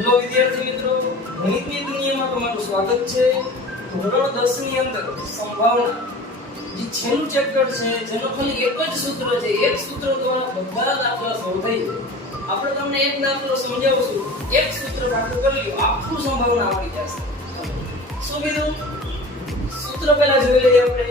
Hello વિદ્યાર્થી મિત્રો, ગણિતની દુનિયામાં તમારું સ્વાગત છે. ધોરણ 10 ની અંદર સંભાવના જે છેલ્લું ચેપ્ટર છે, જેનો ખાલી એક જ સૂત્ર છે, એક સૂત્ર દ્વારા બધા દાખલા સોલ્વ થઈ જાય. આપણે તમને એક દાખલો સમજાવશું, એક સૂત્ર પાકું કરી લ્યો, આખું સંભાવના આવડી જશે. શું કીધું? સૂત્ર પહેલા જોઈ લઈએ આપણે.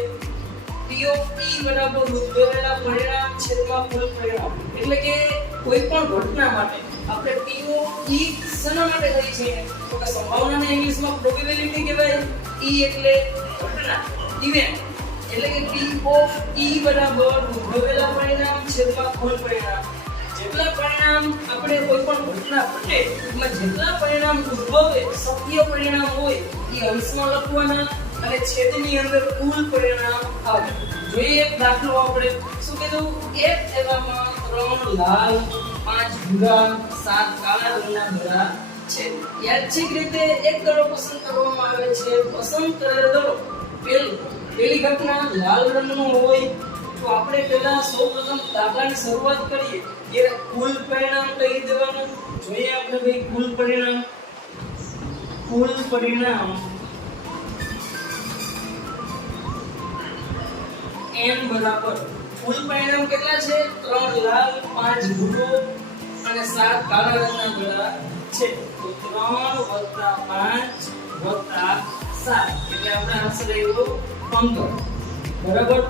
P of P બરાબર ઉદ્ભવેલા પરિણામ છેદમાં કુલ પરિણામ. એટલે કે કોઈ પણ ઘટના માટે આપણે P of E શેના માટે થઈ છે? તો કે સંભાવનાને ઇંગ્લિશમાં પ્રોબેબિલિટી કહેવાય. E એટલે ઘટના, ઇવેન્ટ. એટલે કે P of E બરાબર ઉદ્ભવેલા પરિણામ છેદમાં કુલ પરિણામ. જેટલા પરિણામ આપણે કોઈ પણ ઘટના ઘટે એમાં જેટલા પરિણામ ઉદ્ભવે, શક્ય પરિણામ હોય એ અંશમાં લખવાના અને છેદની અંદર કુલ પરિણામ આવે. જોઈએ એક દાખલો આપણે. શું કીધું? એક થેલામાં 3 લાલ, 5 ભૂરા, 7 કાળા રંગના દડા છે. યાદચ્છિક રીતે એક દડો પસંદ કરવામાં આવે છે. પસંદ કરેલ દડો પહેલી ઘટના લાલ રંગનો હોય તો આપણે પહેલા સૌપ્રથમ દાખલાની શરૂઆત કરીએ કે કુલ પરિણામ કહી દેવાનું. જોઈએ આપણે ભાઈ કુલ પરિણામ n બરાબર કુલ પરિણામ કેટલા છે? 3 લાલ, 5 ભૂરો અને 7 કાળા રંગના દડા છે. તો 3 + 5 + 7 એટલે આપણો આન્સર આવ્યો 15. બરાબર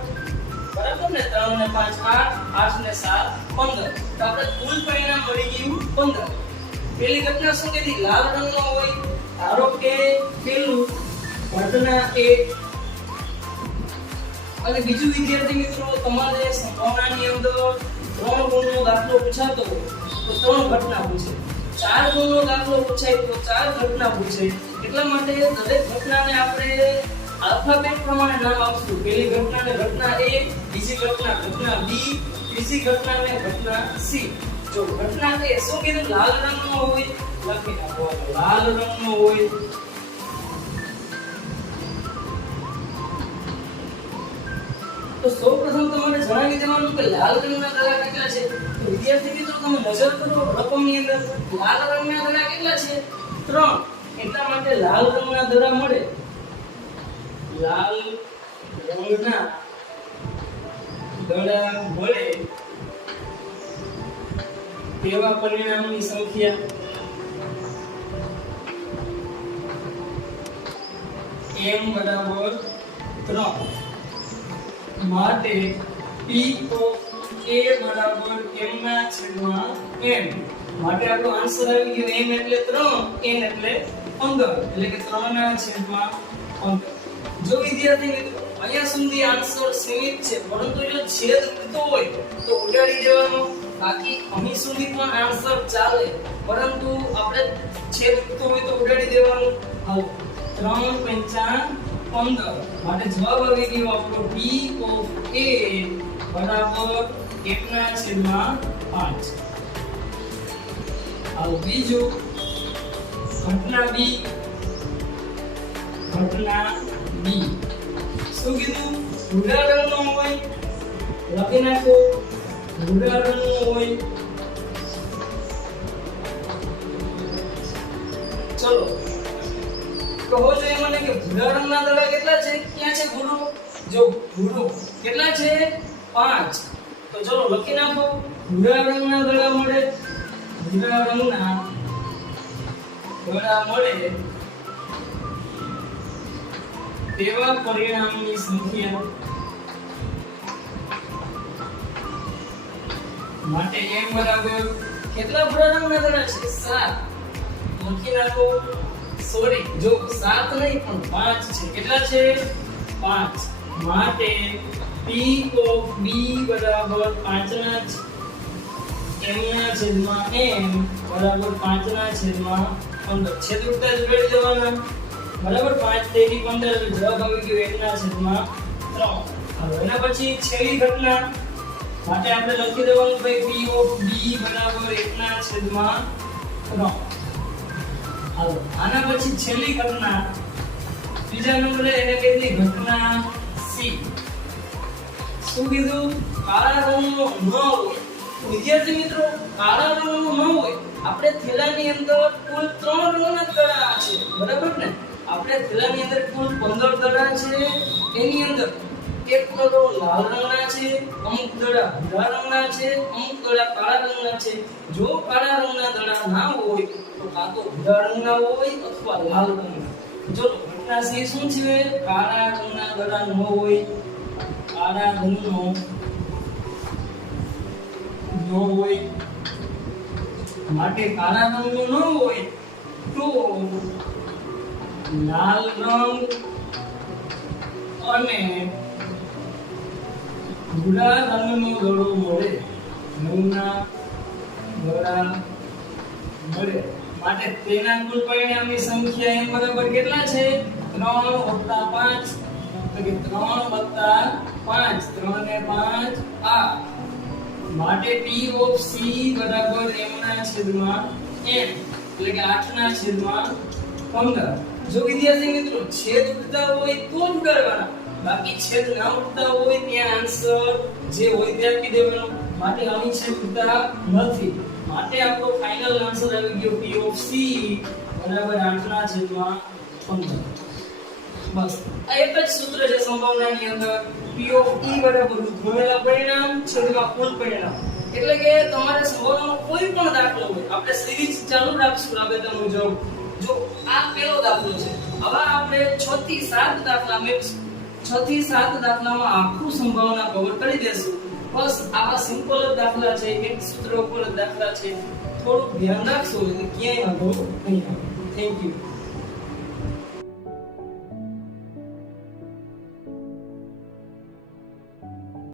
ને? 3 ને 5 8, 8 ને 7 15. તો આપણે કુલ પરિણામ મળી ગયું 15. પહેલી ઘટના શું કીધી? લાલ રંગનો હોય. ધારો કે પેલું ઘટના 1 અને બીજું વિદ્યાર્થી મિત્રો, તમારે સંભાવનાની અંદર 3 ગુણનો દાખલો પૂછાતો હોય તો 3 ઘટના પૂછે. 4 ગુણનો દાખલો પૂછાય તો 4 ઘટના પૂછે. એટલા માટે દરેક ઘટનાને આપણે આલ્ફાબેટ પ્રમાણે નામ આપશું. પહેલી ઘટનાને ઘટના A, બીજી ઘટના B, ત્રીજી ઘટનાને ઘટના C. જો ઘટના A શું કીધું? લાલ રંગનો હોય, લખી નાખો. લાલ રંગનો હોય તો સૌપ્રથમ તમારે જણાવી દેવાનું કે લાલ રંગના દડા કેટલા છે. તો વિદ્યાર્થી મિત્રો, તમે નજર કરો રકમની અંદર. લાલ રંગના દડા કેટલા છે? 3. એટલા માટે લાલ રંગના દડા મળે. લાલ રંગના દડા મળે તેવા પરિણામની સંખ્યા m બરાબર 3. માટે P of A બરાબર m ના છેદમાં n. માટે આપણો આન્સર આવી ગયો m એટલે 3, n એટલે 15. એટલે કે 3 ના છેદમાં 15. જો વિદ્યાર્થી મિત્રો અહીંયા સુધી આન્સર સીમિત છે, પરંતુ જો છેદ ઉડતો હોય તો ઉડાડી દેવાનો. બાકી અહીં સુધી પણ આન્સર ચાલે, પરંતુ આપણે છેદ ઉડતો હોય તો ઉડાડી દેવાનું. હાલો 3 × 5 = 15. માટે જવાબ આવી ગયો આપણો P of A બરાબર 1/5. હાલો બીજું ઘટના B. શું કીધું? ભૂરા રંગનો હોય, લખી નાખો. ભૂરા રંગનો હોય. ચલો કહો છો મને કે ભૂરા રંગના દડા કેટલા છે? ક્યાં છે ભૂરો? જો ભૂરો કેટલા છે? 5. તો ચલો લખી નાખો. ભૂરા રંગના દડા મળે. ભૂરા રંગના દડા મળે તેવા પરિણામની સંખ્યા માટે m બરાબર કેટલા ભૂરા રંગના દડા છે? 7. લખી નાખો. સોરી, જો 7 નહીં પણ 5 છે. કેટલા છે? 5. માટે P of B બરાબર 5 ના m ના છેદમાં n બરાબર 5 ના છેદમાં 15. છેદ ઉડતા જ ઉડાડી દેવાના. બરાબર? 5 × 15 એટલે જવાબ આવી ગયો 1 ના છેદમાં 3. હવે એના પછી છેલ્લી ઘટના માટે આપણે લખી દેવાનું ભાઈ P of B બરાબર 1 ના છેદમાં 3. હાલો આના પછી છેલ્લી ઘટના ત્રીજા નંબરે એને કહેલી ઘટના C. શું કીધું? કાળા રંગનો ન હોય. વિદ્યાર્થી મિત્રો, કાળા રંગનો ન હોય આપણે થેલાની અંદર કુલ 3 રંગના દડા છે, બરાબર ને? આપણે થેલાની અંદર કુલ 15 દડા છે. એની અંદર એક દડો લાલ રંગના છે, અમુક દડા ભૂરા રંગના છે, અમુક દડા કાળા રંગના છે. જો કાળા રંગના દડા ના હોય તો કાં તો ભૂરા રંગના હોય અથવા લાલ રંગના. જો ઘટના સી શું છે? કાળા રંગના દડા ન હોય, કાળા રંગનો ન હોય, માટે કાળા રંગનો ન હોય તો લાલ રંગ અને ભૂરા રંગનો દડો મળે, રંગના દડા મળે. માટે તેના કુલ પરિણામની સંખ્યા m બરાબર કેટલા છે? 3 + 5, એટલે કે 3 + 5, 3 ને 5 8. માટે P of C બરાબર m ના છેદમાં n, એટલે કે 8 ના છેદમાં 15. જો વિદ્યાર્થી મિત્રો છેદ ઉડતા હોય તો જ ઉડાડવાના, બાકી છેદ ના ઉડતા હોય ત્યાં આન્સર જે હોય તે આપી દેવાનો. માટે અહીં છેદ ઉડતા નથી, માટે આપણો ફાઇનલ આન્સર આવી ગયો P of C બરાબર 8 ના છેદમાં 15. બસ આ એક જ સૂત્ર છે સંભાવનાની અંદર. P of E બરાબર ઉદ્ભવેલા પરિણામ છેદમાં કુલ પરિણામ. એટલે કે તમારે સંભાવનાનો કોઈ પણ દાખલો હોય, આપણે સિરીઝ ચાલુ રાખશું રાબેતા મુજબ. જો આ પહેલો દાખલો છે, હવે આપણે 6 થી 7 દાખલા મેં 6 થી 7 દાખલામાં આખું સંભાવના કવર કરી દેશું. બસ આવા સિમ્પલ જ દાખલા છે, એક સૂત્ર ઉપર જ દાખલા છે. થોડું ધ્યાન રાખશો એટલે ક્યાંય વાંધો નહીં આવે. Thank you.